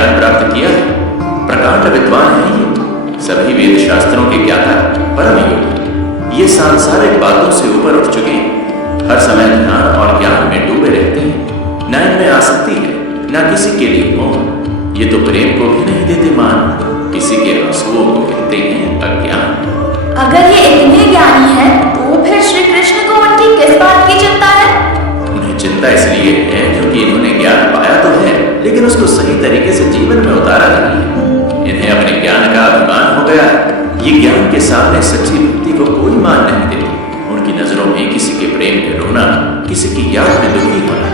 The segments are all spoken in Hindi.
ज्ञान प्राप्त किया है। प्रकांड विद्वान है ये, सभी वेद शास्त्रों के ज्ञाता, परम योगी। ये सांसारिक बातों से ऊपर उठ चुके हैं, हर समय ध्यान और ज्ञान में डूबे रहते हैं। न इनमें आसक्ति है, न किसी के लिए मोह। ये तो प्रेम को भी नहीं देते मान, किसी के आंसुओं को कहते हैं अज्ञान। अगर ये इतने ज्ञानी है तो फिर श्री कृष्ण को उनकी किस बात की चिंता है? उन्हें चिंता इसलिए है क्योंकि इन्होंने ज्ञान पाया तो है, लेकिन उसको सही तरीके से जीवन में उतारा नहीं है। इन्हें अपने ज्ञान का अभिमान हो गया है। ये ज्ञान के सामने सच्ची भक्ति को कोई मान नहीं देते। उनकी नजरों में किसी के प्रेम में रोना, किसी की याद में दुखी होना,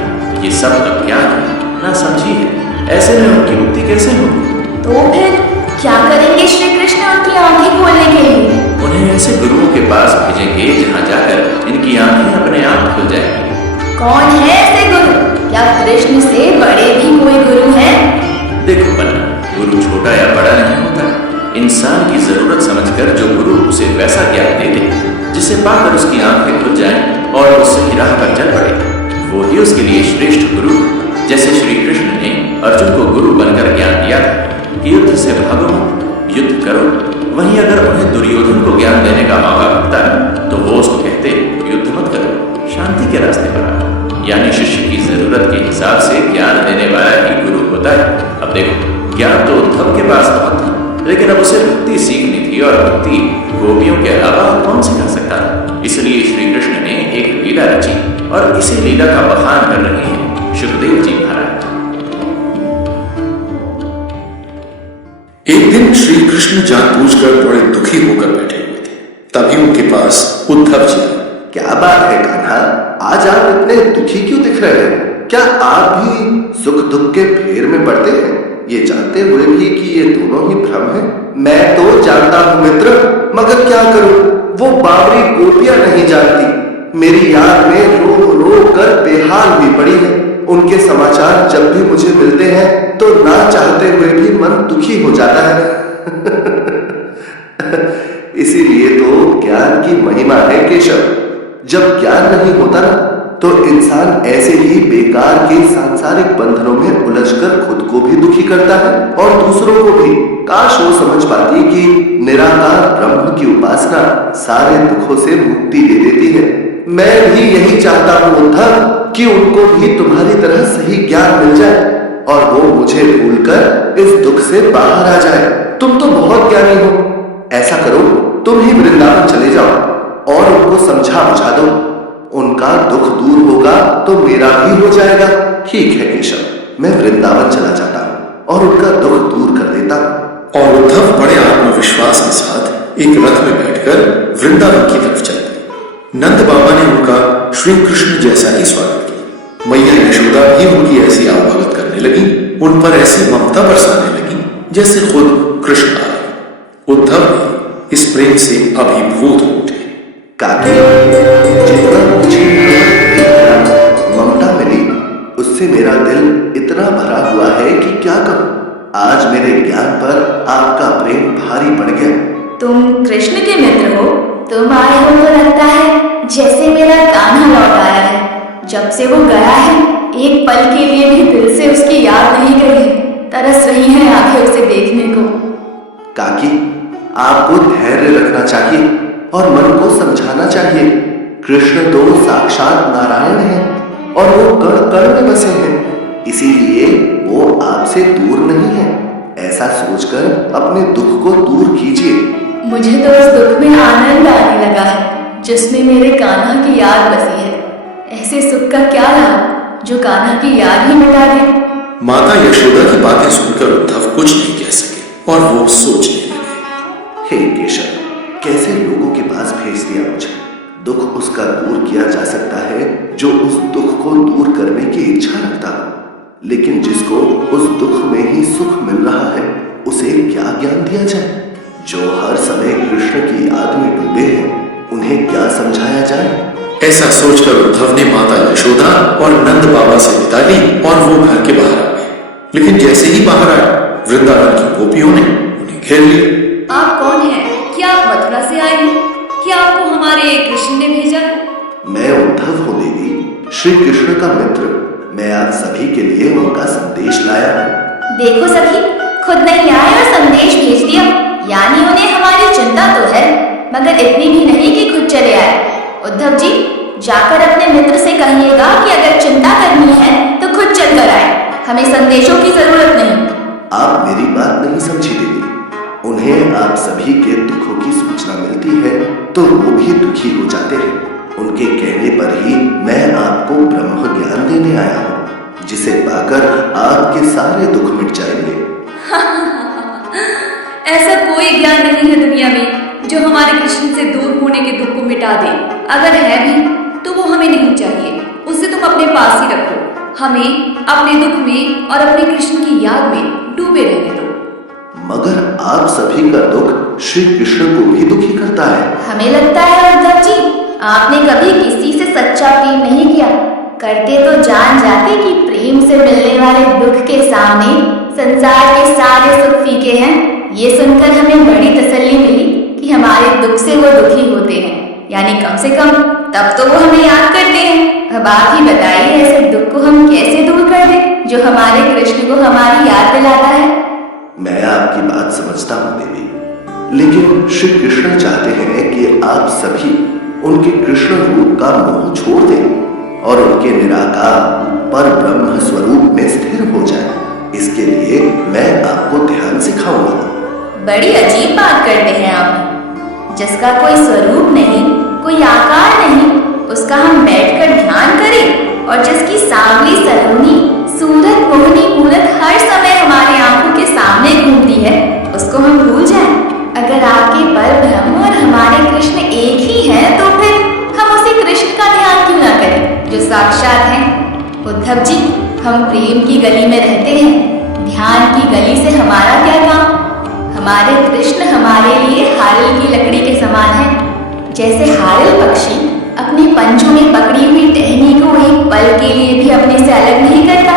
ये सब अज्ञान है, ना समझी है। ऐसे में उनकी मुक्ति कैसे होगी? तो फिर क्या करेंगे श्री कृष्ण उनकी आंखें खोलने के लिए? उन्हें ऐसे गुरुओं के पास भेजेंगे जहाँ जाकर इनकी आंखें अपने आप खुल जाएंगी। कौन है ऐसे गुरु? क्या कृष्ण से बड़े भी कोई गुरु हैं? देखो बन्ना, गुरु छोटा या बड़ा नहीं होता। इंसान की जरूरत समझकर जो गुरु उसे वैसा ज्ञान दे दे जिसे पाकर उसकी आंखें खुल जाएं और वो सही राह पर चल पड़े, वो ही उसके लिए श्रेष्ठ गुरु। जैसे श्री कृष्ण ने अर्जुन को गुरु बनकर ज्ञान दिया था कि युद्ध से भागो, युद्ध करो, वहीं अगर उन्हें दुर्योधन को ज्ञान देने का मौका मिलता है तो वो उसको कहते युद्ध मत करो, शांति के रास्ते पर आओ। यानी शिष्य की जरूरत के हिसाब से ज्ञान देने वाला ही गुरु होता है। अब देखो, ज्ञान तो उद्धव के पास बहुत था, लेकिन अब उसे भक्ति सीखनी थी और भक्ति गोपियों के अलावा कौन सिखा सकता था। इसलिए श्री कृष्ण ने एक लीला रची और इसी लीला का बखान कर रहे हैं सुखदेव जी महाराज। एक दिन श्री कृष्ण जानबूझकर बड़े दुखी होकर बैठे हुए थे। तभी उनके पास उद्धव जी। क्या बात है कान्हा, आज आप इतने दुखी क्यों दिख रहे हैं? क्या आप भी सुख दुख के फेर में पड़ते हैं, ये जानते हुए भी कि ये दोनों ही भ्रम है? मैं तो जानता हूँ मित्र, मगर क्या करूं, वो बावरी गोपियां नहीं जानती। मेरी याद में रो रो कर बेहाल हुई पड़ी है। उनके समाचार जब भी मुझे मिलते हैं तो ना चाहते हुए भी मन दुखी हो जाता है। इसीलिए तो ज्ञान की महिमा है केशव। जब ज्ञान नहीं होता ना तो इंसान ऐसे ही बेकार के सांसारिक बंधनों में उलझकर खुद को भी दुखी करता है और दूसरों को भी। काश वो समझ पाती कि निराकार ब्रह्म की उपासना सारे दुखों से मुक्ति दे देती है। मैं भी यही चाहता हूँ उद्धव कि उनको भी तुम्हारी तरह सही ज्ञान मिल जाए और वो मुझे भूलकर इस दुख से बाहर आ जाए। तुम तो बहुत ज्ञानी हो, ऐसा करो तुम ही वृंदावन चले जाओ और उनको समझा बुझा दो। उनका दुख दूर होगा तो मेरा भी हो जाएगा। ठीक है केशव, मैं वृंदावन चला जाता हूँ और उनका दुख दूर कर देता हूँ। और उद्धव बड़े आत्मविश्वास के साथ एक रथ में बैठकर वृंदावन की तरफ चल गए। नंद बाबा ने उनका श्री कृष्ण जैसा ही स्वागत किया। मैया यशोदा भी उनकी ऐसी आवभगत करने लगी, उन पर ऐसी ममता बरसाने लगी जैसे खुद कृष्ण आए। उद्धव भी इस प्रेम से अभिभूत हो उठे। काकी, जितना मुझे ममता मिली उससे मेरा दिल इतना भरा हुआ है कि क्या कहूँ। आज मेरे ज्ञान पर आपका प्रेम भारी पड़ गया। तुम कृष्ण के मित्र हो, तुम आए हो तो लगता है जैसे मेरा कान्हा लौट आया है। जब से वो गया है एक पल के लिए भी दिल से उसकी याद नहीं गई है। तरस रही है आंखें उसे देखने को। काकी, आपको धैर्य रखना चाहिए और मन को समझाना चाहिए। कृष्ण तो साक्षात नारायण है और वो कण कण में बसे हैं, इसीलिए वो आपसे दूर नहीं है। ऐसा सोचकर अपने दुख को दूर कीजिए। मुझे तो इस दुख में आनंद आने लगा है जिसमें मेरे कान्हा की याद बसी है। ऐसे सुख का क्या लाभ जो कान्हा की याद ही मिटा दे। माता यशोदा की बातें सुनकर उद्धव कुछ नहीं कह सके और वो सोचने लगे। हे केशव, कैसे लोगों के पास भेज दिया मुझे। दुख उसका दूर किया जा सकता है जो उस दुख को दूर करने की इच्छा रखता है, लेकिन जिसको उस दुख में ही सुख मिल रहा है उसे क्या ज्ञान दिया जाए। जो हर समय कृष्ण की याद में डूबे हैं उन्हें क्या समझाया जाए। ऐसा सोचकर उद्धव ने माता यशोदा और नंद बाबा से विदा ली और वो घर के बाहर आ गए। लेकिन जैसे ही बाहर आए वृंदावन की गोपियों ने उन्हें घेर लिया। आप कौन हैं? क्या आप मथुरा से आए हैं? क्या आपको हमारे कृष्ण ने भेजा? मैं उद्धव हूँ देवी, श्री कृष्ण का मित्र। मैं आप सभी के लिए उनका संदेश लाया हूँ। देखो सखी, खुद नहीं आए और संदेश भेज दिया, यानी उन्हें हमारी चिंता तो है, मगर इतनी भी नहीं कि खुद चले आए। उद्धव जी, जाकर अपने मित्र से कहिएगा कि अगर चिंता करनी है तो खुद चलकर आए, हमें संदेशों की जरूरत नहीं। आप मेरी बात नहीं समझी देवी। उन्हें आप सभी के दुखों की सूचना मिलती है तो वो भी दुखी हो जाते हैं। उनके कहने पर ही मैं आपको ब्रह्म ज्ञान देने आया हूँ, जिसे पाकर आपके सारे दुख मिट जाएंगे। ऐसा कोई ज्ञान नहीं है दुनिया में जो हमारे कृष्ण से दूर होने के दुख को मिटा दे। अगर है भी तो वो हमें नहीं चाहिए, उसे तुम अपने पास ही रखो। हमें अपने दुख में और अपने कृष्ण की याद में डूबे रहने दो। मगर आप सभी का दुख श्री कृष्ण को भी दुखी करता है। हमें लगता है उद्धव जी, आपने कभी किसी से सच्चा प्रेम नहीं किया। करते तो जान जाते कि प्रेम से मिलने वाले दुख के सामने संसार के सारे सुख फीके हैं। ये सुनकर हमें बड़ी तसल्ली मिली कि हमारे दुख से वो दुखी होते हैं, यानी कम से कम तब तो वो हमें याद करते हैं। अब आप ही बताइए, ऐसे दुख को हम कैसे दूर कर दें जो हमारे कृष्ण को हमारी याद दिलाता है। मैं आपकी बात समझता हूँ देवी, लेकिन श्री कृष्ण चाहते हैं कि आप सभी उनके कृष्ण रूप का मोह छोड़ दें और उनके निराकार पर ब्रह्म स्वरूप में स्थिर हो जाए। इसके लिए मैं आपको ध्यान सिखाऊंगा। बड़ी अजीब बात करते हैं आप। जिसका कोई स्वरूप नहीं, कोई आकार नहीं, उसका हम बैठकर ध्यान करें, और जिसकी सांवली सलोनी सूरत मोहनी मूरत हर समय हमारे आंखों के सामने घूमती है, उसको हम भूल जाएं। अगर आपके पर ब्रह्म और हमारे कृष्ण एक ही हैं, तो फिर हम उसी कृष्ण का ध्यान क्यों ना करें जो साक्षात हैं। उद्धव जी, हम प्रेम की गली में रहते हैं, ध्यान की गली से हमारा क्या काम। हमारे कृष्ण हमारे लिए हारिल की लकड़ी के समान है। जैसे हारिल पक्षी अपने पंजों में पकड़ी हुई टहनी को एक पल के लिए भी अपने से अलग नहीं करता,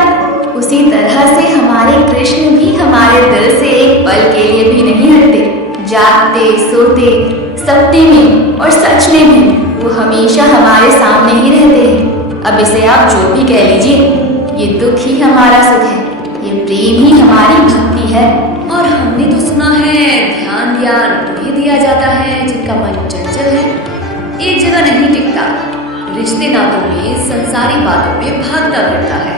उसी तरह से हमारे कृष्ण भी हमारे दिल से एक पल के लिए भी नहीं हटते। जागते सोते सपने में और सच में भी वो हमेशा हमारे सामने ही रहते हैं। अब इसे आप जो भी कह लीजिए, ये दुख ही हमारा सुख है, ये प्रेम ही हमारी भक्ति है। और हमने तो सुना है ध्यान ध्यान उन्हें दिया जाता है जिनका मन चंचल है, एक जगह नहीं टिकता, रिश्ते नातों में संसारी बातों में भागता फिरता है।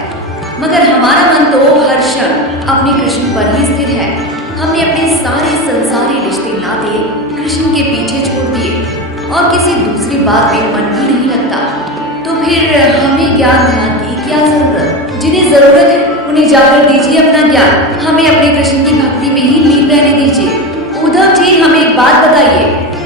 मगर हमारा मन तो हर क्षण अपने कृष्ण पर ही स्थिर है। हमने अपने सारे संसारी रिश्ते नाते कृष्ण के पीछे छोड़ दिए और किसी दूसरी बात में मन भी नहीं लगता। तो फिर हमें ज्ञान ध्यान की क्या जरूरत। जिन्हें जरूरत है उन्हें जाकर दीजिए अपना ज्ञान, हमें अपने कृष्ण की भक्ति में ही लीन रहने दीजिए। उद्धव जी, हमें एक बात बताइए,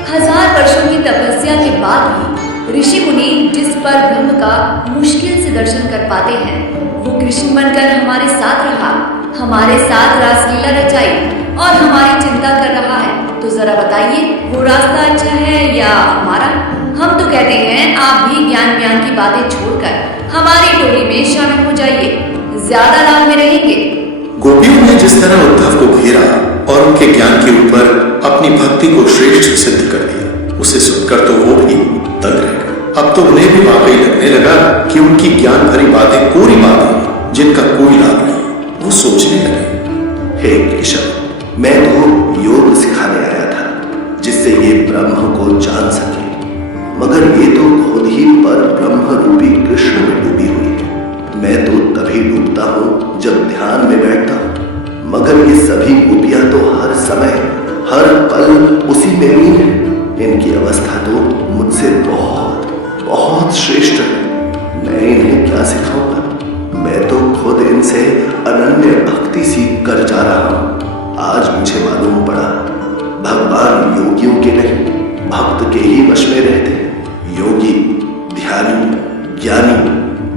1000 वर्षों की तपस्या के बाद भी ऋषि मुनि जिस पर ब्रह्म का मुश्किल से दर्शन कर पाते हैं, वो कृष्ण बनकर हमारे साथ रहा, हमारे साथ रासलीला रचाई और हमारी चिंता कर रहा है। तो जरा बताइए, वो रास्ता अच्छा है या हमारा? हम तो कहते हैं आप भी ज्ञान ज्ञान की बातें छोड़कर हमारी टोली में शामिल हो जाइए, ज्यादा लाभ में रहेंगे। गोपियों ने जिस तरह उद्धव को घेरा और उनके ज्ञान के ऊपर अपनी भक्ति को श्रेष्ठ सिद्ध कर दिया, उसे सुनकर तो वो भी दंग रह गए। अब तो उन्हें भी वाकई लगने लगा कि उनकी ज्ञान भरी बातें कोरी बातें जिनका कोई लाभ नहीं। वो सोचने लगे, हे केशव, मैं तो योग सिखाने आया था जिससे ये ब्रह्म को जान सके, मगर ये तो खुद ही पर ब्रह्म रूपी कृष्ण में डूबी हुई है। मैं तो तभी डूबता हूँ जब ध्यान में बैठता हूँ, मगर ये सभी गोपियां तो हर समय हर पल उसी में लीन है। इनकी अवस्था तो मुझसे बहुत बहुत श्रेष्ठ है। मैं इन्हें क्या सिखाऊंगा? मैं तो खुद इनसे अनन्य भक्ति सीख कर जा रहा हूँ। आज मुझे मालूम पड़ा, भगवान योगियों के नहीं भक्त के ही वश में रहते हैं। योगी, ध्यानी, ज्ञानी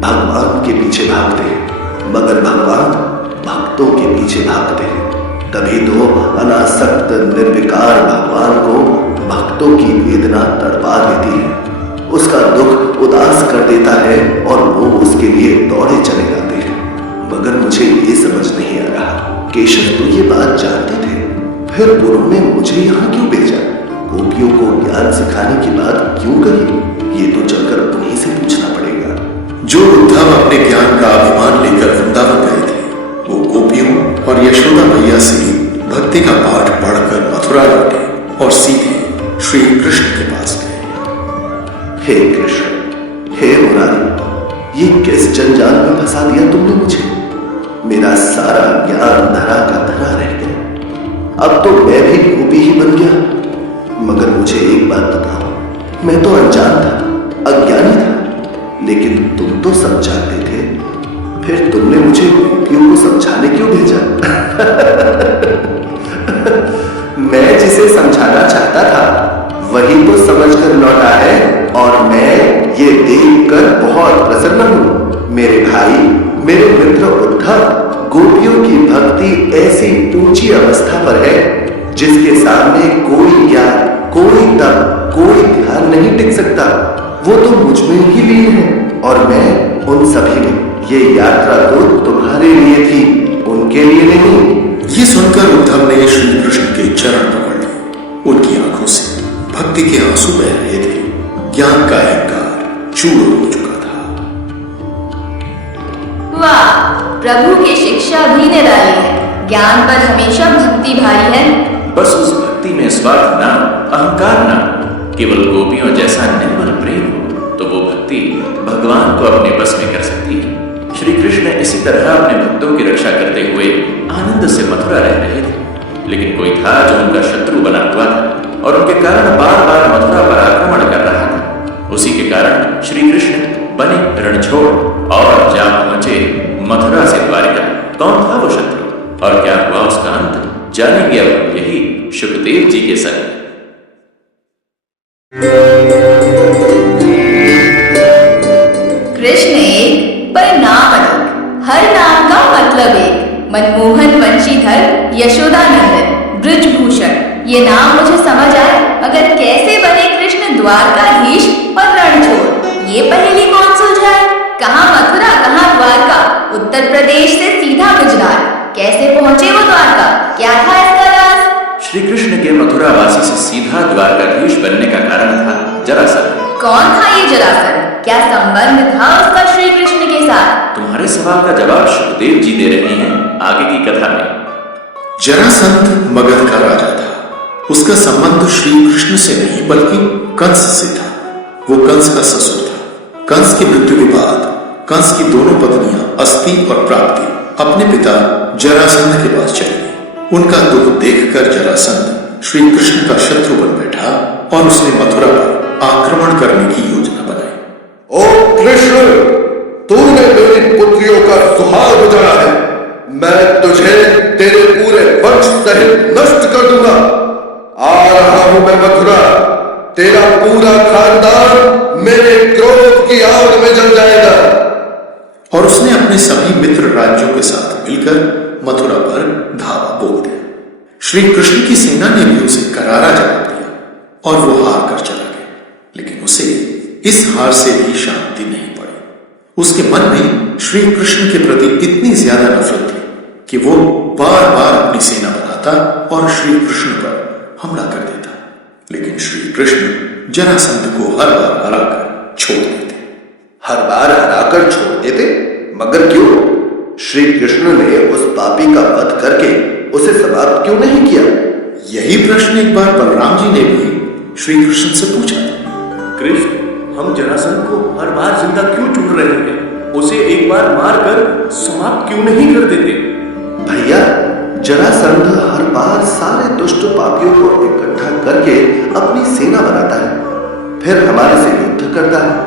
भगवान के पीछे भागते हैं, मगर भगवान भक्तों के पीछे भागते हैं। तभी तो अनासक्त निर्विकार भगवान को भक्तों की वेदना तड़पा देती है, उसका दुख उदास कर देता है और वो उसके लिए दौड़े चले जाते हैं। मगर मुझे ये समझ नहीं आ रहा, केशव तो ये बात जानते थे, फिर उन्होंने मुझे यहाँ क्यों भेजा? गोपियों को ज्ञान सिखाने की बात क्यों कही? ये तो चलकर उन्हीं से पूछना पड़ेगा। जो उद्धव अपने ज्ञान का अभिमान लेकर वृंदावन गए थे, वो गोपियों और और यशोदा मैया से भक्ति का पाठ पढ़कर मथुरा लौटे और सीधे श्री कृष्ण के पास गए। हे कृष्ण, हे मुरारी, ये किस जंजाल में फंसा दिया तुमने मुझे। मेरा सारा ज्ञान धरा का धरा रह गया। अब तो मैं भी गोपी ही बन गया। मगर मुझे एक बात बताओ, मैं तो अनजान था, अज्ञानी था, लेकिन तुम तो सब जानते थे। फिर तुमने मुझे गोपियों को समझाने क्यों भेजा? मैं जिसे समझाना चाहता था वही तो समझकर लौटा है, और मैं ये देखकर बहुत प्रसन्न हूं। मेरे भाई, मेरे मित्र उद्धव, गोपियों की भक्ति ऐसी ऊंची अवस्था पर है जिसके सामने कोई ज्ञान, कोई तप, कोई ध्यान नहीं टिक सकता। वो तो मुझ में ही लीन है, और मैं उन सभी में। ये यात्रा तो तुम्हारे लिए थी, उनके लिए नहीं। ये सुनकर उद्धव ने श्री कृष्ण के चरण पकड़ लिए। उनकी आंखों से भक्ति के आंसू बह रहे थे। ज्ञान का अहंकार चूर हो चुका था। वाह, प्रभु की शिक्षा भी निराली है। ज्ञान पर हमेशा भक्ति भारी है। बस उस भक्ति में स्वार्थ ना, अहंकार ना, केवल गोपियों जैसा निर्मल प्रेम हो तो वो भक्ति भगवान को अपने बस में कर सकती है। श्री कृष्ण इसी तरह अपने भक्तों की रक्षा करते हुए आनंद से मथुरा रह रहे थे, लेकिन कोई था जो उनका शत्रु बना हुआ था और उनके कारण बार बार मथुरा पर आक्रमण कर रहा था। उसी के कारण श्री कृष्ण बने रणछोड़ और जा पहुंचे मथुरा से द्वारिका। कौन था वो शत्रु और क्या हुआ उसका अंत, जानेंगे अब यही शुकदेव जी के संग। कृष्ण एक पर नाम अनेक, हर नाम का मतलब एक। मनमोहन वंशीधर यशोदानंदन ब्रजभूषण, ये नाम मुझे समझ आए, मगर कैसे बने कृष्ण द्वारकाधीश और रणछोड़, ये पहेली कौन सुलझाए? कहाँ मथुरा, कहाँ द्वारका, उत्तर प्रदेश से सीधा गुजरात, कैसे पहुंचे वो द्वारका, क्या था इसका राज? श्री कृष्ण के मथुरा वासी से सीधा द्वारकाधीश बनने का कारण था जरासंध। कौन था ये जरासंध? क्या संबंध था उसका श्री कृष्ण के साथ? तुम्हारे सवाल का जवाब शुकदेव जी दे रहे हैं आगे की कथा में। जरासंध मगध का राजा था। उसका संबंध श्री कृष्ण से नहीं बल्कि कंस से था। वो कंस का ससुर था। कंस की मृत्यु के बाद कंस की दोनों पत्नियां अस्ति और प्राप्ति अपने पिता जरासंध के पास चली गई। उनका दुख देखकर जरासंध श्री कृष्ण का शत्रु बन बैठा और उसने मथुरा पर आक्रमण करने की योजना बनाई। ओ कृष्ण, तूने मेरी पुत्रियों का सुहाग उजाड़ा है। मैं तुझे तेरे पूरे वंश सहित नष्ट कर दूंगा। आ रहा हूं मैं मथुरा, तेरा पूरा खानदान मेरे क्रोध की आग में जल जाएगा। और उसने अपने सभी मित्र राज्यों के साथ मिलकर मथुरा पर धावा बोल दिया। श्री कृष्ण की सेना ने भी उसे करारा जवाब दिया और वो हार कर चला गया। लेकिन उसे इस हार से भी शांति नहीं पड़ी। उसके मन में श्री कृष्ण के प्रति इतनी ज्यादा नफरत थी कि वो बार बार अपनी सेना बनाता और श्री कृष्ण पर हमला कर देता। लेकिन श्री कृष्ण जरासंध को हर बार हराकर छोड़ देते। हर बार हराकर छोड़ देते? मगर क्यों? श्री कृष्ण ने उस पापी का वध करके उसे समाप्त क्यों नहीं किया? यही प्रश्न एक बार बलराम जी ने भी श्री कृष्ण से पूछा। कृष्ण, हम जरासंध को हर बार जिंदा क्यों चुन रहे हैं? उसे एक बार मारकर समाप्त क्यों नहीं कर देते? भैया, जरासंध हर बार सारे दुष्ट पापियों को इकट्ठा करके अपनी सेना बनाता है, फिर हमारे से युद्ध करता है।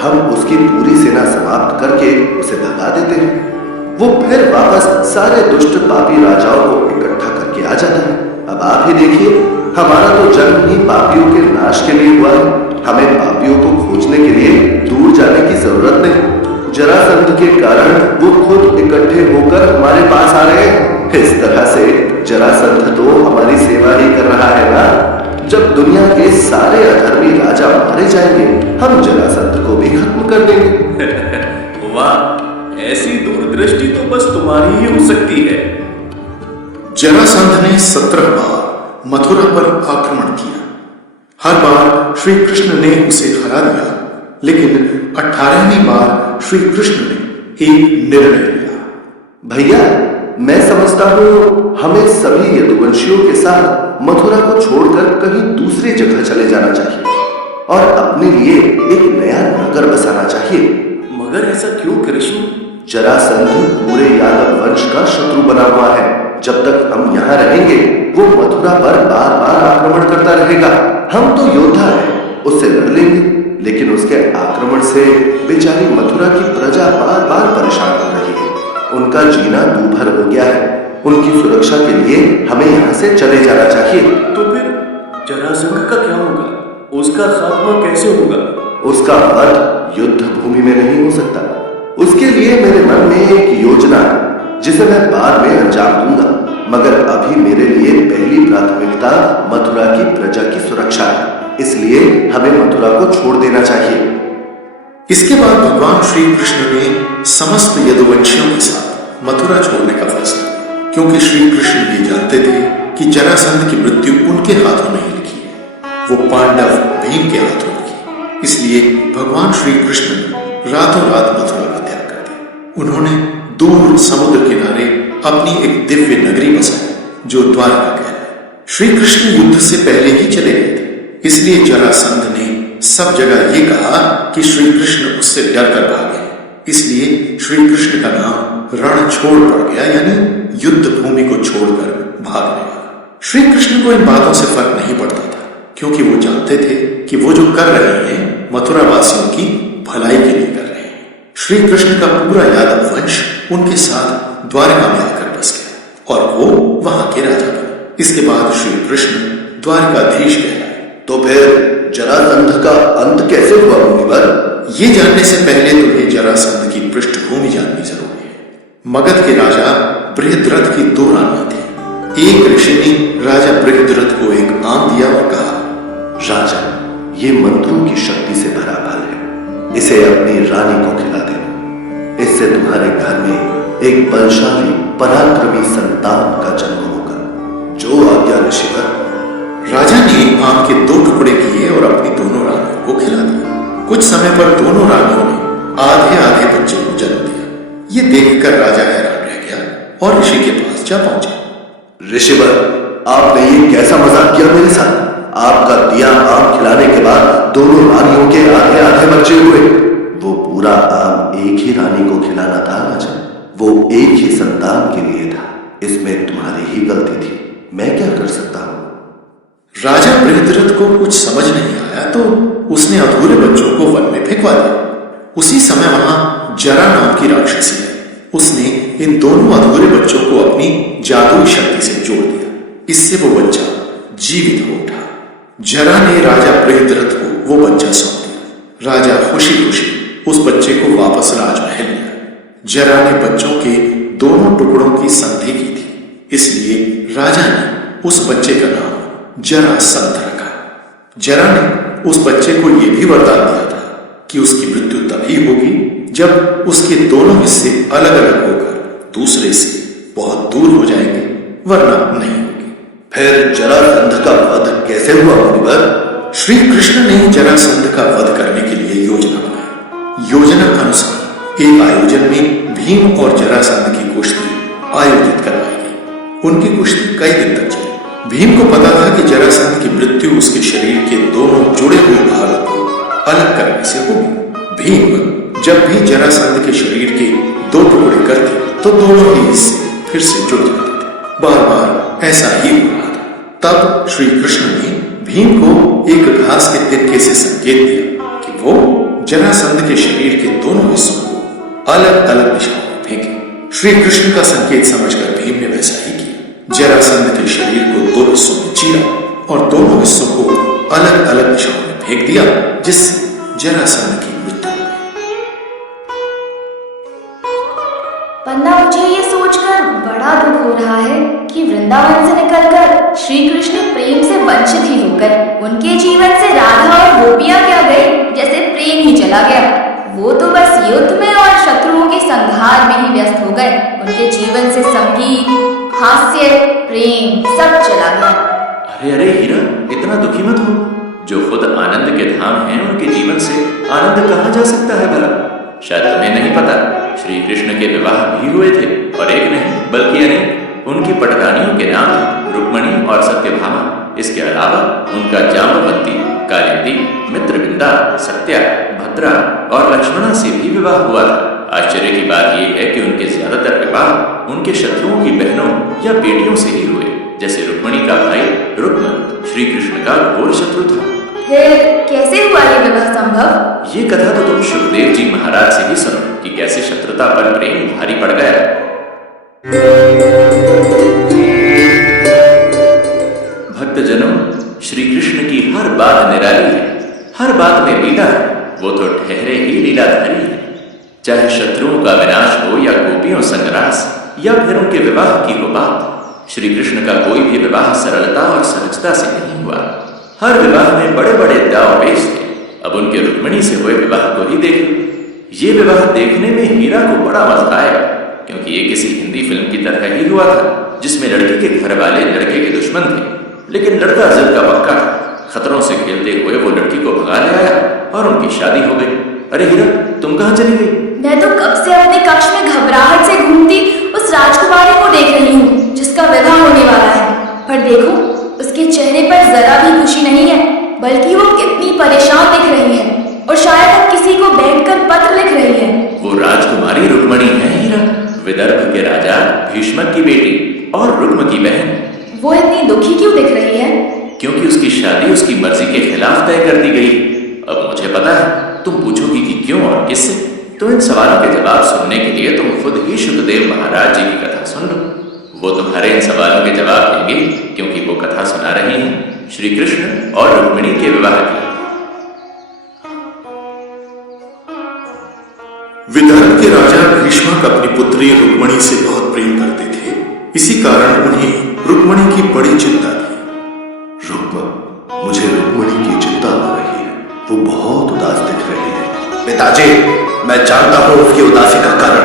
हम उसकी पूरी सेना समाप्त करके उसे भगा देते हैं। वो फिर वापस सारे दुष्ट पापी राजाओं को इकट्ठा करके आ जाता है। अब आप ही देखिए, हमारा तो जन्म ही पापियों के नाश के लिए हुआ है। हमें पापियों को खोजने के लिए दूर जाने की जरूरत नहीं। जरासंध के कारण वो खुद इकट्ठे होकर हमारे पास आ रहे हैं। इस तरह से जरासंध तो हमारी सेवा ही कर रहा है ना। जब दुनिया के सारे अधर्मी राजा मारे जाएंगे, हम जरासंध को भी खत्म कर देंगे। वाह, ऐसी दूरदृष्टि तो बस तुम्हारी ही हो सकती है। जरासंध ने 17 बार मथुरा पर आक्रमण किया। हर बार श्री कृष्ण ने उसे हरा दिया, लेकिन 18वीं बार श्री कृष्ण ने एक निर्णय लिया। भैया, मैं समझता हूँ हमें सभी यदुवंशियों के साथ मथुरा को छोड़कर कहीं दूसरी जगह चले जाना चाहिए और अपने लिए एक नया नगर बसाना चाहिए। मगर ऐसा क्यों कृष्ण? जरासंध पूरे यादव वंश का शत्रु बना हुआ है। जब तक हम यहाँ रहेंगे वो मथुरा पर बार बार आक्रमण करता रहेगा। हम तो योद्धा हैं, उससे लड़ लेंगे, लेकिन उसके आक्रमण से बेचारी मथुरा की प्रजा बार बार परेशान हो रही है। उनका जीना दूभर हो गया है। उनकी सुरक्षा के लिए हमें यहाँ से चले जाना चाहिए। तो फिर जरासंध का क्या होगा? उसका खात्मा कैसे होगा? उसका वध युद्ध भूमि में नहीं हो सकता। उसके लिए मेरे मन में एक योजना है जिसे मैं बाद में अंजाम दूंगा, मगर अभी मेरे लिए पहली प्राथमिकता मथुरा की प्रजा की सुरक्षा है। इसलिए हमें मथुरा को छोड़ देना चाहिए। इसके बाद भगवान श्री कृष्ण ने समस्त यदुवंशियों के साथ मथुरा छोड़ने का फैसला किया, क्योंकि श्री कृष्ण ये जानते थे कि जरासंध की मृत्यु उनके हाथों में ही लिखी है, वो पांडव भीम के हाथों लिखी। इसलिए भगवान श्री कृष्ण ने रातों रात मथुरा का त्याग कर दिया। उन्होंने दूर समुद्र किनारे अपनी एक दिव्य नगरी बसाई जो द्वारका कहलाए। श्री कृष्ण युद्ध से पहले ही चले गए थे, इसलिए जरासंध ने सब जगह ये कहा कि श्री कृष्ण उससे डर कर भागे। इसलिए श्री कृष्ण का नाम रण छोड़ पड़ गया, यानी युद्ध भूमि को छोड़कर भागने लगा। श्री कृष्ण को इन बातों से फर्क नहीं पड़ता था, क्योंकि वो जानते थे कि वो जो कर रहे हैं मथुरा वासियों की भलाई के लिए कर रहे हैं। श्री कृष्ण का पूरा यादव वंश उनके साथ द्वारका में आकर बस गया और वो वहां के राजा बने। इसके बाद श्री कृष्ण द्वारकाधीश कहलाए। तो फिर जरासंध का अंत कैसे हुआ मुनिवर? ये जानने से पहले तुम्हें जरासंध की पृष्ठभूमि जाननी जरूरी है। मगध के राजा बृहद्रथ की 2 रानियां थी। एक ऋषि ने राजा बृहद्रथ को एक आम दिया और कहा, राजा, ये मंत्रों की शक्ति से भरा फल है, इसे अपनी रानी को खिला देना। इससे तुम्हारे घर में एक बलशाली पराक्रमी संतान का जन्म होगा। जो आज्ञा ऋषिवर। राजा ने आम के 2 टुकड़े किए और अपनी दोनों रानियों को खिला दिया। कुछ समय पर दोनों रानियों ने आधे आधे बच्चे को जन्म दिया। ये देखकर राजा हैरान रह गया और ऋषि के पास जा पहुंचा। ऋषिवर, आपने ये कैसा मजाक किया मेरे साथ? आपका दिया आम खिलाने के बाद दोनों रानियों के आधे आधे बच्चे हुए। वो पूरा आम एक ही रानी को खिलाना था राजा। वो एक ही संतान के लिए था। इसमें तुम्हारी ही गलती थी। मैं क्या कर सकता हूं? राजा बृहद्रथ को कुछ समझ नहीं आया तो उसने अधूरे बच्चों को वन में फेंकवा दिया। उसी समय वहां जरा नाम की राक्षसी है। उसने इन दोनों अधूरे बच्चों को अपनी जादुई शक्ति से जोड़ दिया। इससे वो बच्चा जीवित हो उठा। जरा ने राजा बृहद्रथ को वो बच्चा सौंप दिया। राजा खुशी खुशी उस बच्चे को वापस राजमहल लिया। जरा ने बच्चों के दोनों टुकड़ों की संधि की थी, इसलिए राजा ने उस बच्चे का नाम जरासंध रखा। जरा ने उस बच्चे को यह भी वरदान दिया था कि उसकी मृत्यु तभी होगी जब उसके दोनों हिस्से अलग अलग होकर दूसरे से बहुत दूर हो जाएंगे, वरना नहीं होगी। फिर जरासंध का वध कैसे हुआ मुनिवर? श्री कृष्ण ने जरासंध का वध करने के लिए योजना बनाई। योजना अनुसार एक आयोजन में भीम और जरासंध की कुश्ती आयोजित करवाई गई। उनकी कुश्ती कई दिन तक चली। भीम को पता था कि जरासंध की मृत्यु उसके शरीर के दोनों जुड़े हुए भागों को अलग करने से होगी। भीम जब भी जरासंध के शरीर के 2 टुकड़े करते तो दोनों ही हिस्से फिर से जुड़ जाते थे। बार बार ऐसा ही हो रहा था। तब श्री कृष्ण ने भीम को एक घास के तिनके से संकेत दिया कि वो जरासंध के शरीर के दोनों हिस्सों को अलग अलग दिशाओं में फेंके। श्री कृष्ण का संकेत समझकर भीम ने वैसा ही किया। जरासंध के शरीर को 2 हिस्सों में चीरा और दोनों हिस्सों को अलग अलग दिशाओं में फेंक दिया, जिससे जरासंध की मृत्यु हो गई। पन्ना, मुझे ये सोचकर बड़ा दुख हो रहा है कि वृंदावन से निकलकर श्री कृष्ण प्रेम से वंचित ही हो गए। उनके जीवन से राधा और गोपियां क्या गई, जैसे प्रेम ही चला गया। वो तो बस युद्ध में और शत्रुओं के संहार में ही व्यस्त हो गए। उनके जीवन से संगीत, हास्य, प्रेम सब चला गया। अरे अरे हीरा, इतना दुखी मत हो। जो खुद आनंद के धाम हैं, उनके जीवन से आनंद कहाँ जा सकता है भला? शायद तुम्हें नहीं पता, श्री कृष्ण के विवाह भी हुए थे, और एक नहीं बल्कि अनेक। उनकी पटरानियों के नाम थे रुक्मणी और सत्यभामा। इसके अलावा उनका जाम्बवती, कालिंदी, मित्रविंदा, सत्या, भद्रा और लक्ष्मणा से भी विवाह हुआ था। आश्चर्य की बात यह है कि उनके ज्यादातर विवाह उनके शत्रुओं की बहनों या बेटियों से ही हुए। जैसे रुक्मणी का भाई रुक्मन श्री कृष्ण का घोर शत्रु था। फिर कैसे हुआ ये विवाह संभव? ये कथा तो तुम सुखदेव जी महाराज से ही सुनो कि कैसे शत्रुता पर प्रेम भारी पड़ गया। भक्तजनों, श्री कृष्ण की हर बात निराली है, हर बात में लीला है। वो तो ठहरे ही लीलाधारी है। चाहे शत्रुओं का विनाश हो या गोपियों संग्रास या फिर उनके विवाह की हो बात, श्री कृष्ण का कोई भी विवाह सरलता और सहजता से नहीं हुआ। हर विवाह में बड़े बड़े दांव पेश थे। अब उनके रुक्मणी से हुए विवाह को ही देखो। ये विवाह देखने में हीरा को बड़ा मजा आएगा, क्योंकि ये किसी हिंदी फिल्म की तरह ही हुआ था, जिसमें लड़की के घर वाले लड़के के दुश्मन थे, लेकिन लड़का जिद का पक्का था। खतरों से खेलते हुए वो लड़की को भगा ले आया और उनकी शादी हो गई। अरे हीरा, तुम कहाँ चली गई? मैं तो कब से अपने कक्ष में घबराहट से घूमती उस राजकुमारी को देख रही हूँ जिसका विवाह होने वाला है। पर देखो, उसके चेहरे पर जरा भी खुशी नहीं है, बल्कि वो कितनी परेशान दिख रही है और शायद अब किसी को बैठकर पत्र लिख रही है। वो राजकुमारी रुक्मणी है हीरा, विदर्भ के राजा भीष्मक की बेटी और रुक्म की बहन। वो इतनी दुखी क्यों दिख रही है? क्योंकि उसकी शादी उसकी मर्जी के खिलाफ तय कर दी गई। अब मुझे पता है तुम पूछोगी कि क्यों और किससे, तो इन सवालों के जवाब सुनने के लिए तुम खुद ही सुखदेव महाराज जी की कथा सुन लो। वो तुम्हारे इन सवालों के जवाब देंगे, क्योंकि वो कथा सुना रही हैं श्री कृष्ण और रुक्मिणी के विवाह की। विदर्भ के राजा भीष्मक अपनी पुत्री रुक्मणी से बहुत प्रेम करते थे। इसी कारण उन्हें रुक्मणी की बड़ी चिंता थी। मुझे रुक्मणी की चिंता हो रही है, वो बहुत उदास दिख रही है। पिताजी, मैं जानता हूं उसकी उदासी का कारण।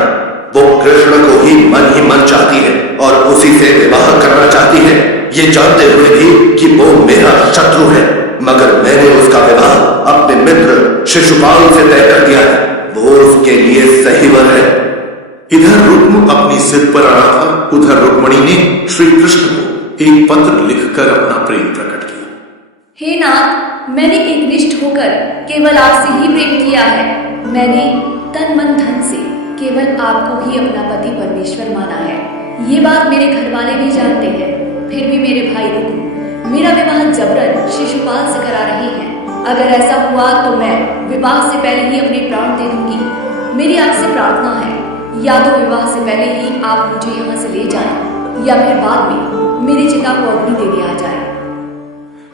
वो कृष्ण को ही मन चाहती है और उसी से विवाह करना चाहती है, ये जानते हुए भी कि वो मेरा शत्रु है। मगर मैंने उसका विवाह अपने मित्र शिशुपाल से तय कर दिया है। वो उसके लिए सही वर है। इधर रुक्म अपनी जिद पर अड़ा था, उधर रुक्मणी ने श्री कृष्ण को एक पत्र लिखकर अपना प्रेम प्रकट किया। हे नाथ, मैंने एकनिष्ठ होकर केवल आपसे ही प्रेम किया है। मैंने तन मन धन से केवल आपको ही अपना पति परमेश्वर माना है। ये बात मेरे घर वाले भी जानते हैं। फिर भी मेरे भाई रुक्म मेरा विवाह जबरन शिशुपाल से करा रही हैं। अगर ऐसा हुआ तो मैं विवाह से पहले ही अपने प्राण दे दूंगी। मेरी आपसे प्रार्थना है, या तो विवाह से पहले ही आप मुझे यहाँ से ले जाएं, या फिर बाद में मेरी चिता को अग्नि देने आ जाए।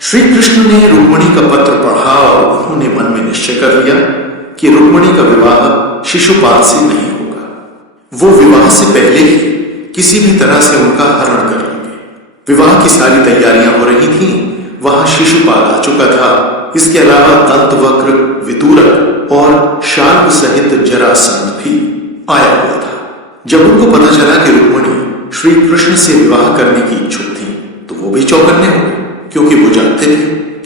श्री कृष्ण ने रुक्मणी का पत्र पढ़ा और उन्होंने मन में निश्चय कर लिया कि रुक्मणी का विवाह शिशुपाल से नहीं होगा। वो विवाह से पहले ही किसी भी तरह से उनका हरण कर लेंगे। विवाह की सारी तैयारियां हो रही थीं। वहां शिशुपाल आ चुका था। इसके अलावा दंतवक्र, विदूरक और शार्ंग सहित जरासंध भी आया हुआ था। जब उनको पता चला कि रुक्मणी श्री कृष्ण से विवाह करने की इच्छुक थी, तो वो भी चौकन्ने हो गए, क्योंकि वो जानते थे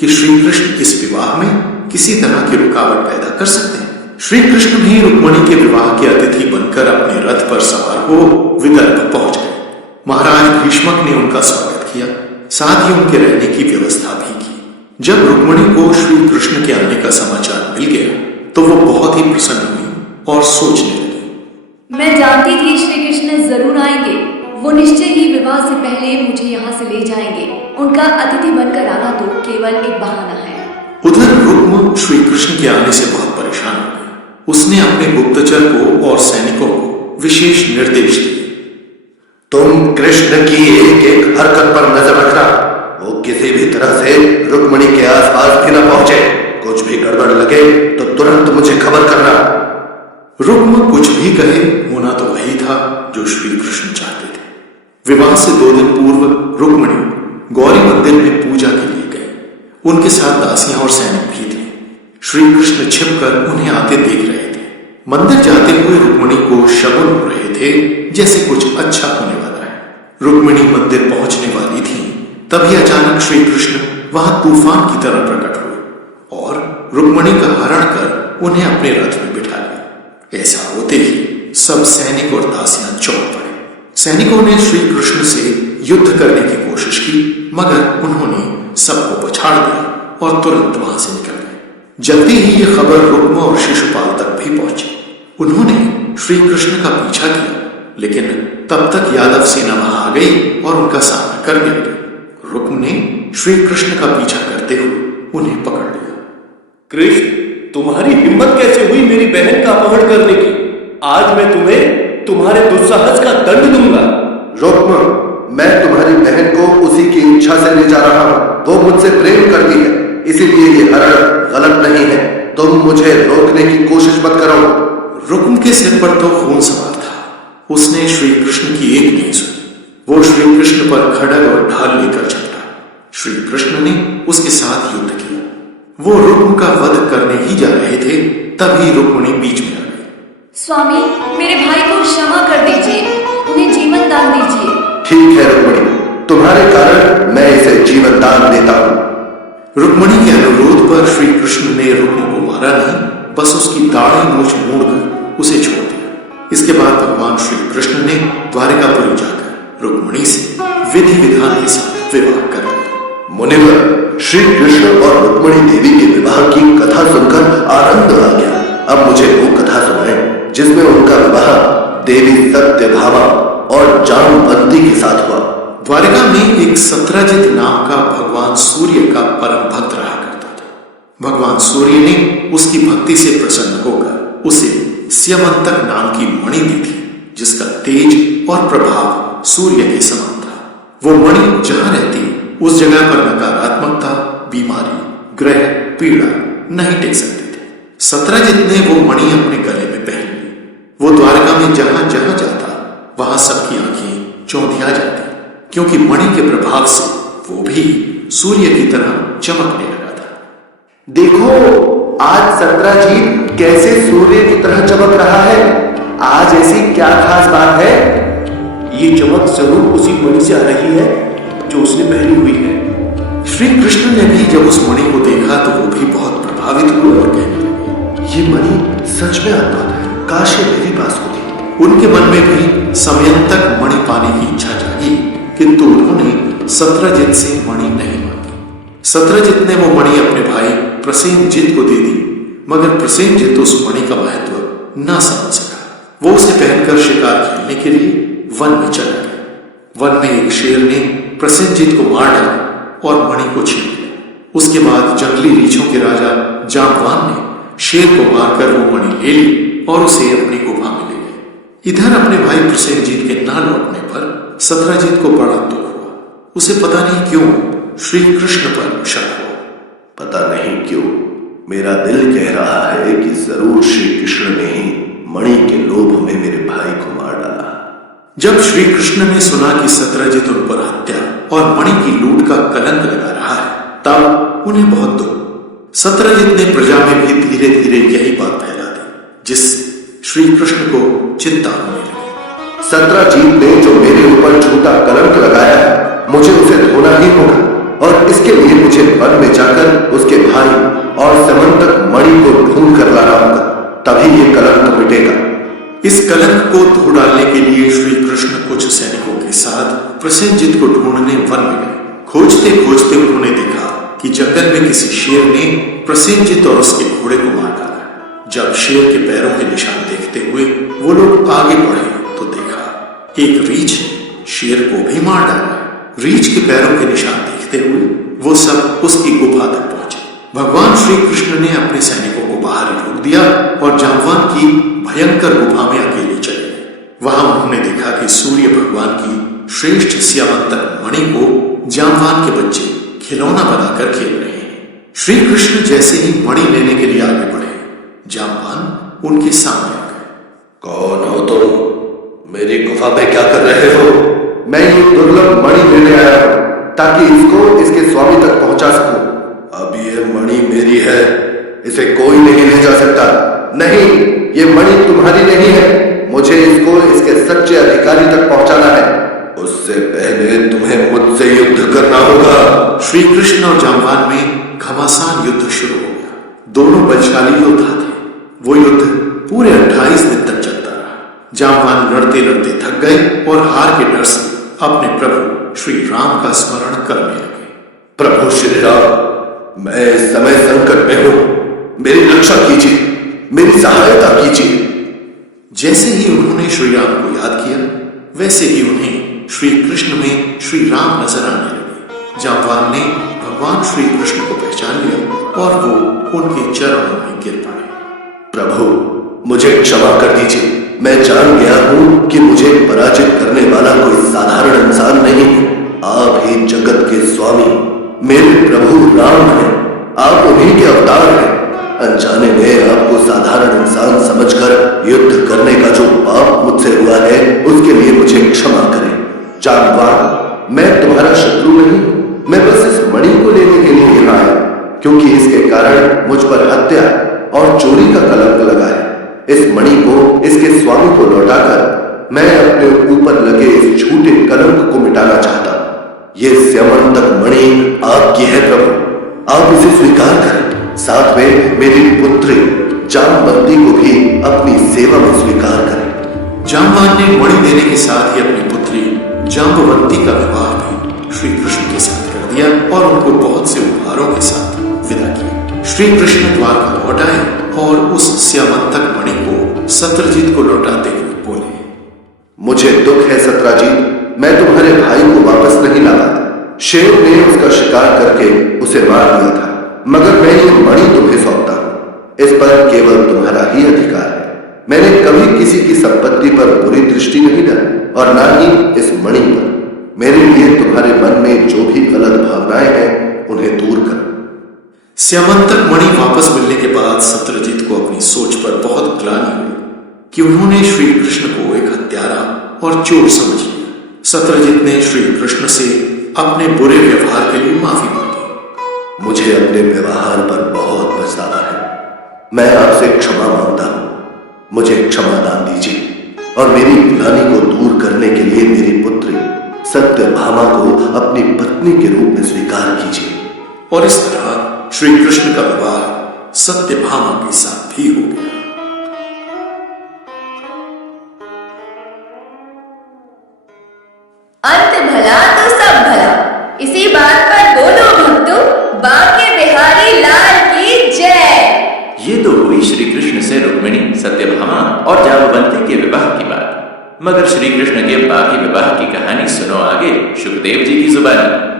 कि श्री कृष्ण इस विवाह में किसी तरह की रुकावट पैदा कर सकते हैं। श्री कृष्ण भी रुक्मणी के विवाह के अतिथि बनकर अपने रथ पर सवार हो विदर्भ पहुंच गए। महाराज भीष्मक ने उनका स्वागत किया, साथ ही उनके रहने की व्यवस्था भी की। जब रुक्मणी को श्री कृष्ण के आने का समाचार मिल गया, तो वो बहुत ही प्रसन्न हुई और सोचने लगी। मैं जानती थी श्री कृष्ण जरूर आएंगे। वो निश्चय ही विवाह से पहले मुझे यहाँ से ले जाएंगे। उनका अतिथि बनकर आना तो केवल एक बहाना है। उधर रुक्म श्री कृष्ण के आने से बहुत परेशान हो गई। उसने अपने गुप्तचर को और सैनिकों को विशेष निर्देश दिए। तुम कृष्ण की एक एक हरकत पर नजर रखना। वो किसी भी तरह से रुक्मणी के आसपास भी न पहुंचे। कुछ भी गड़बड़ लगे तो तुरंत मुझे खबर करना। रुक्म कुछ भी कहे, होना तो वही था जो श्री कृष्ण चाहते थे। विवाह से 2 दिन पूर्व रुक्मणी गौरी मंदिर में पूजा के लिए गई। उनके साथ दासियां और सैनिक भी थे। श्री कृष्ण छिपकर उन्हें आते देख रहे थे। मंदिर जाते हुए रुक्मणी को शगुन हो रहे थे, जैसे कुछ अच्छा होने वाला है। रुक्मणी मंदिर पहुंचने वाली थी, तभी अचानक श्री कृष्ण वहां तूफान की तरह प्रकट हुए और रुक्मणी का हरण कर उन्हें अपने रथ में बिठा लिया। ऐसा होते ही सब सैनिक और दासियां चौंक पड़े। सैनिकों ने श्री कृष्ण से युद्ध करने की कोशिश की, मगर उन्होंने सबको पछाड़ दिया और तुरंत वहां से निकल गए। जल्दी ही ये खबर रुक्म और शिशुपाल तक भी पहुंची। उन्होंने श्री कृष्ण का पीछा किया, लेकिन तब तक यादव सेना वहां आ गई और उनका सामना करने लगी। रुक्म ने श्री कृष्ण का पीछा करते हुए उन्हें पकड़ लिया। कृष्ण, तुम्हारी हिम्मत कैसे हुई मेरी बहन का अपहरण करने की? आज मैं तुम्हें तुम्हारे दुस्साहस का दंड दूंगा। रुक्म, मैं तुम्हारी बहन को उसी की इच्छा से ले जा रहा हूं। वो मुझसे प्रेम करती है, इसीलिए ये हरण गलत नहीं है। तुम मुझे रोकने की कोशिश मत करो। रुक्म के सिर पर तो खून सवार था। उसने श्री कृष्ण की एक नहीं सुनी। वो श्री कृष्ण पर खड्ग और ढाल लेकर झपटा। श्री कृष्ण ने उसके साथ युद्ध किया। वो रुक्म का वध करने ही जा रहे थे, तभी रुक्मिणी बीच में आ गई। स्वामी, मेरे भाई को क्षमा कर दीजिए, उन्हें जीवन दान दीजिए। ठीक है रुक्मिणी, तुम्हारे कारण मैं इसे जीवन दान देता हूं। रुक्मिणी के अनुरोध पर श्री कृष्ण ने रुक्म को मारा नहीं, बस उसकी दाढ़ी मूछ मोड़कर उसे छोड़ दिया। इसके बाद भगवान श्री कृष्ण ने द्वारिकापुरी जाकर रुक्मिणी से विधि विधान के साथ विवाह कर दिया। मुनिवर, श्री कृष्ण और रुक्मिणी देवी के विवाह की कथा सुनकर आनंद आ गया। अब मुझे वो कथा सुनाएं जिसमें उनका विवाह देवी सत्यभामा और जामवंती के साथ हुआ। द्वारिका में एक सत्रजित नाम का भगवान सूर्य का परम भक्त रहा करता था। भगवान सूर्य ने उसकी भक्ति से प्रसन्न होकर उसे स्यमंतक नाम की मणि दी थी, जिसका तेज और प्रभाव सूर्य के समान था। वो मणि जहां रहती उस जगह पर नकारात्मकता, बीमारी, ग्रह, पीड़ा नहीं टिक सकते थे। सत्रजित ने वो मणि अपने गले में पहन ली। वो द्वारका में जहां जहां जाता वहां सबकी आंखें चौंधिया जाती, क्योंकि मणि के प्रभाव से वो भी सूर्य की तरह चमकने लगा था। देखो, आज सत्रजित कैसे सूर्य की तरह चमक रहा है। आज ऐसी क्या खास बात है? ये चमक जरूर उसी मणि से आ रही है जो उसने पहनी हुई है। श्री कृष्ण ने भी जब उस मणि को देखा तो वो भी बहुत प्रभावित हुए और कहने लगे, ये मणि सच में अद्भुत है, काश ये मेरे पास होती। उनके मन में भी समयंतक मणि पाने की इच्छा जागी, किंतु उन्होंने सत्रजित से मणि नहीं मांगी। सत्रजित ने वो मणि अपने भाई प्रसेनजित को दे दी, मगर प्रसेनजित उस मणि का महत्व न समझ सका। वो उसे पहनकर शिकार खेलने के लिए वन में चला गया। वन में एक शेर ने प्रसेनजित को मार डाला और मणि को छीन लिया। उसके बाद जंगली रीछों के राजा जामवान ने शेर को मारकर वो मणि ले ली और उसे अपनी गुफा में ले गए। इधर अपने भाई प्रसेनजित के ना लौटने पर सत्रजित को बड़ा दुख हुआ। उसे पता नहीं क्यों श्री कृष्ण पर शक हुआ। पता नहीं क्यों मेरा दिल कह रहा है कि जरूर श्री कृष्ण ने ही मणि के लोभ में मेरे भाई को मार डाला। जब श्री कृष्ण ने सुना कि सत्रजित उन पर हत्या और मणि की लूट का कलंक लगा रहा है, तब उन्हें बहुत दुख। सत्रजित ने प्रजा में भी धीरे धीरे यही बात फैला दी, जिस श्री कृष्ण को चिंता होने लगी। सत्रजित ने जो मेरे ऊपर झूठा कलंक लगाया है, मुझे उसे धोना ही होगा, और इसके लिए मुझे वन में जाकर उसके भाई और समंतक मणि को ढूंढ कर लाना होगा, तभी ये कलंक मिटेगा। इस कलंक को धो डालने के लिए श्री कृष्ण कुछ सैनिकों के साथ प्रसेनजित को ढूंढने वन में गए। खोजते खोजते उन्होंने देखा कि जंगल में किसी शेर ने प्रसेनजित और उसके घोड़े को मार डाला। जब शेर के पैरों के निशान देखते हुए वो लोग आगे बढ़े तो देखा एक रीछ ने शेर को भी मार डाला। रीछ के पैरों के निशान देखते हुए वो सब उसकी गुफा तक पहुंचे। भगवान श्री कृष्ण ने अपने सैनिकों को बाहर रोक दिया और जामवान की भयंकर गुफा में अकेले चले गए। वहां उन्होंने देखा कि सूर्य भगवान की श्रेष्ठ स्यमंतक मणि को जामवान के बच्चे खिलौना बनाकर खेल रहे हैं। श्री कृष्ण जैसे ही मणि लेने के लिए आगे बढ़े, जामवान उनके सामने आ गए। कौन हो तुम? मेरी गुफा में क्या कर रहे हो? मैं ये दुर्लभ मणि लेने आया हूं ताकि इसको इसके स्वामी तक पहुंचा सकूं। अब ये मणि मेरी है, इसे कोई नहीं ले जा सकता। नहीं, ये मणि तुम्हारी नहीं है, मुझे इसको इसके सच्चे अधिकारी तक पहुंचाना है। उससे पहले तुम्हें मुझसे युद्ध करना होगा। श्री कृष्ण और जामवान में घमासान युद्ध शुरू हो गया। दोनों बलशाली योद्धा थे। वो युद्ध पूरे 28 दिन तक चलता रहा। जामवान लड़ते लड़ते थक गए और हार के डर से अपने प्रभु श्री राम का स्मरण करने लगे। प्रभु श्री राम, मैं इस समय संकट में हूं, मेरी रक्षा कीजिए, मेरी सहायता कीजिए। जैसे ही उन्होंने श्री राम को याद किया, वैसे ही उन्हें श्री कृष्ण में श्री राम नजर आने लगे। जामवान ने भगवान श्री कृष्ण को पहचान लिया और वो उनके चरणों में गिर पड़े। प्रभु, मुझे क्षमा कर दीजिए। मैं जान गया हूं कि मुझे पराजित करने वाला कोई साधारण इंसान नहीं है। आप ही जगत के स्वामी, मेरे प्रभु राम हैं। आप उन्हीं के अवतार हैं। अनजाने में आपको साधारण इंसान समझकर युद्ध करने का जो पाप मुझसे हुआ है, उसके लिए मुझे क्षमा करें। जामवान, मैं तुम्हारा शत्रु नहीं, मैं बस इस मणि को लेने के लिए यहाँ आया, क्योंकि इसके कारण मुझ पर हत्या और चोरी का कलंक लगा है। इस मणि को इसके स्वामी को लौटाकर मैं अपने ऊपर लगे इस झूठे कलंक को मिटाना चाहता हूं। ये स्यमंतक मणि आपकी है प्रभु, आप इसे स्वीकार करें। साथ में मेरी पुत्री जामवंती को भी अपनी सेवा में स्वीकार करें। जामवान ने मणि देने के साथ ही अपनी पुत्री जाम्बवंती का विवाह भी श्री कृष्ण के साथ कर दिया और उनको बहुत से उपहारों के साथ विदा किया। श्री कृष्ण द्वारका लौट आए और उस स्यमंतक मणि को सत्रजीत को लौटाते हुए बोले, मुझे दुख है सत्राजीत, मैं तुम्हारे भाई को वापस नहीं ला पाता। शेर ने उसका शिकार करके उसे मार दिया था, मगर मैं ये मणि तुम्हें सौंपता हूं। इस पर केवल तुम्हारा ही अधिकार है। मैंने कभी किसी की संपत्ति पर बुरी दृष्टि नहीं डाली और ना ही इस मणि पर। मेरे लिए तुम्हारे मन में जो भी गलत भावनाएं हैं, उन्हें दूर करो। स्यमंतक मणि वापस मिलने के बाद सत्रजीत को अपनी सोच पर बहुत ग्लानि हुई कि उन्होंने श्री कृष्ण को एक हत्यारा और चोर समझ लिया। सत्रजीत ने श्री कृष्ण से अपने बुरे व्यवहार के लिए माफी मांगी। मुझे अपने व्यवहार पर बहुत पछतावा है। मैं आपसे क्षमा मांगता हूं। मुझे क्षमा दान दीजिए और मेरी ग्लानि को दूर करने के लिए मेरी पुत्री सत्यभामा को अपनी पत्नी के रूप में स्वीकार कीजिए। और इस तरह श्री कृष्ण का विवाह सत्यभामा के साथ भी हो गया। अंत भला तो सब भला। इसी बात पर बोलो भक्तों, बांके बिहारी लाल की जय। ये तो हुई श्री कृष्ण से रुक्मिणी, सत्यभामा और जाम्बवंती के विवाह की बात। मगर श्री कृष्ण के बाकी विवाह की कहानी सुनो आगे सुखदेव जी की जुबानी।